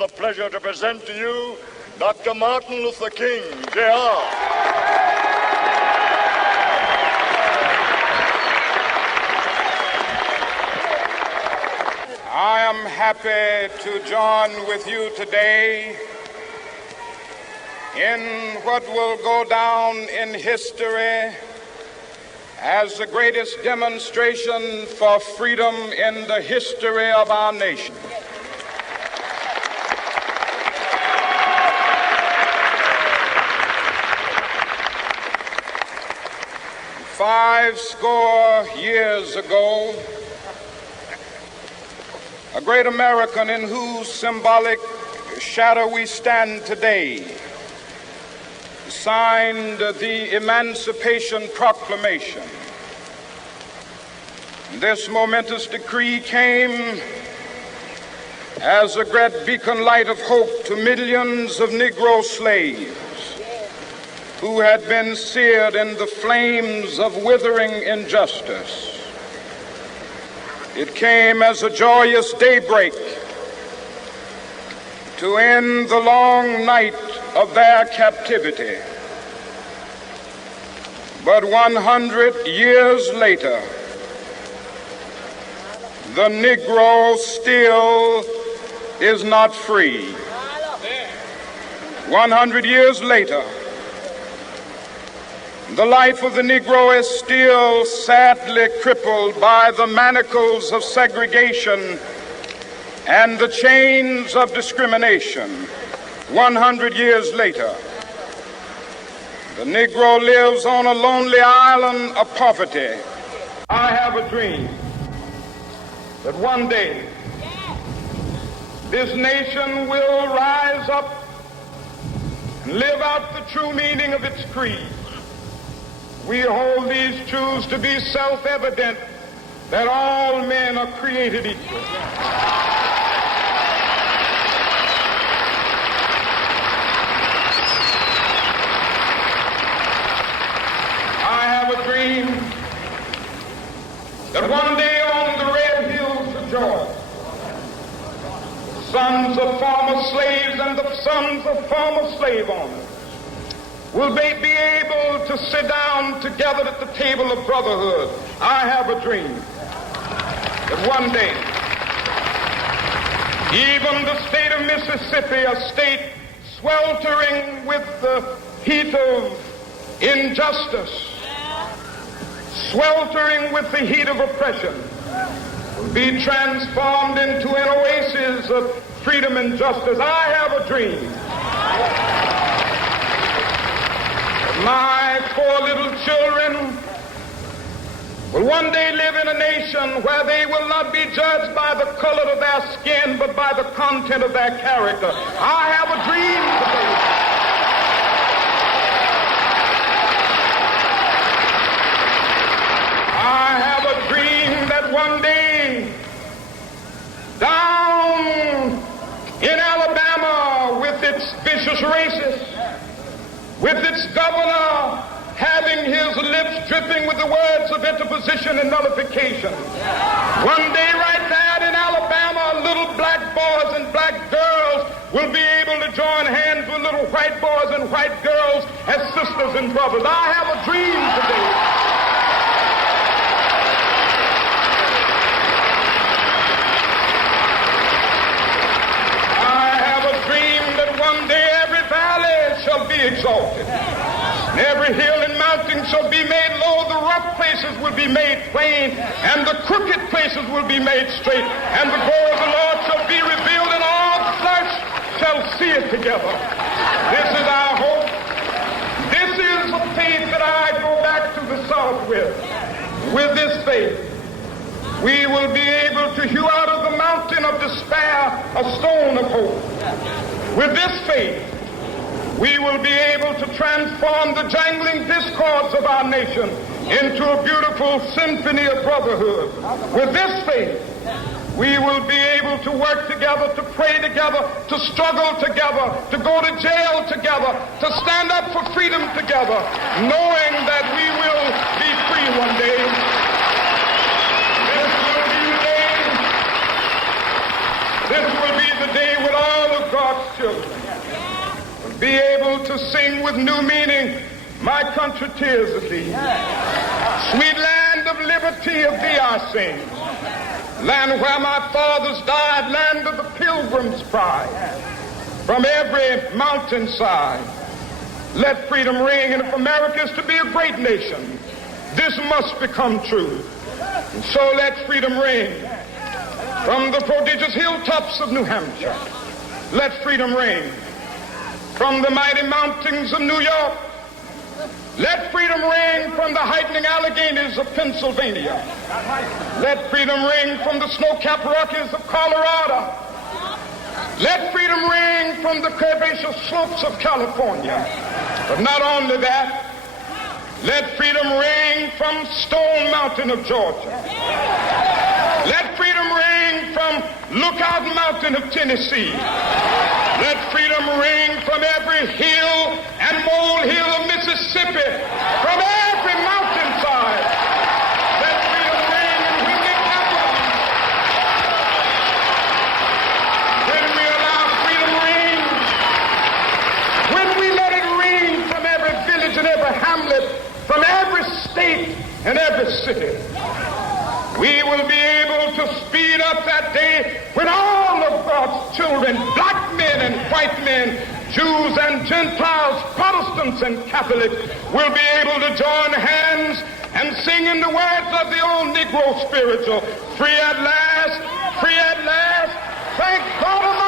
the pleasure to present to you Dr. Martin Luther King, Jr. I am happy to join with you today in what will go down in history as the greatest demonstration for freedom in the history of our nation. Five score years ago, a great American in whose symbolic shadow we stand today signed the Emancipation Proclamation. This momentous decree came as a great beacon light of hope to millions of Negro slaves who had been seared in the flames of withering injustice. It came as a joyous daybreak to end the long night of their captivity. But 100 years later, the Negro still is not free. 100 years later, the life of the Negro is still sadly crippled by the manacles of segregation and the chains of discrimination. 100 years later, the Negro lives on a lonely island of poverty. I have a dream that one day this nation will rise up and live out the true meaning of its creed. We hold these truths to be self-evident, that all men are created equal. I have a dream that one day on the red hills of Georgia, the sons of former slaves and the sons of former slave owners will they be able to sit down together at the table of brotherhood. I have a dream that one day, even the state of Mississippi, a state sweltering with the heat of injustice, sweltering with the heat of oppression, will be transformed into an oasis of freedom and justice. I have a dream. My four little children will one day live in a nation where they will not be judged by the color of their skin, but by the content of their character. I have a dream today. I have a dream that one day, down in Alabama, with its vicious racists, with its governor having his lips dripping with the words of interposition and nullification. One day right there in Alabama, little black boys and black girls will be able to join hands with little white boys and white girls as sisters and brothers. I have a dream today. I have a dream that one day every valley shall be exalted, and every hill and mountain shall be made low. The rough places will be made plain, and the crooked places will be made straight, and the glory of the Lord shall be revealed, and all flesh shall see it together. This is our hope. This is the faith that I go back to the South with. With this faith, we will be able to hew out of the mountain of despair a stone of hope. With this faith, we will be able to transform the jangling discords of our nation into a beautiful symphony of brotherhood. With this faith, we will be able to work together, to pray together, to struggle together, to go to jail together, to stand up for freedom together, knowing that we will be free one day. This will be the day when all of God to sing with new meaning, my country, tears of thee. Sweet land of liberty, of thee I sing. Land where my fathers died, land of the pilgrim's pride. From every mountainside, let freedom ring. And if America is to be a great nation, this must become true. And so let freedom ring. From the prodigious hilltops of New Hampshire, let freedom ring. From the mighty mountains of New York, let freedom ring. From the heightening Alleghenies of Pennsylvania, let freedom ring. From the snow-capped Rockies of Colorado, let freedom ring. From the curvaceous slopes of California. But not only that, let freedom ring from Stone Mountain of Georgia. Let freedom ring from Lookout Mountain of Tennessee. Let freedom ring from every hill and molehill of Mississippi, from every mountainside. Let freedom ring, and when it happens, when we allow freedom ring, when we let it ring from every village and every hamlet, from every state and every city, we will be able to speed up that day when all of God's children, black men and white men, Jews and Gentiles, Protestants and Catholics, will be able to join hands and sing in the words of the old Negro spiritual, free at last, thank God.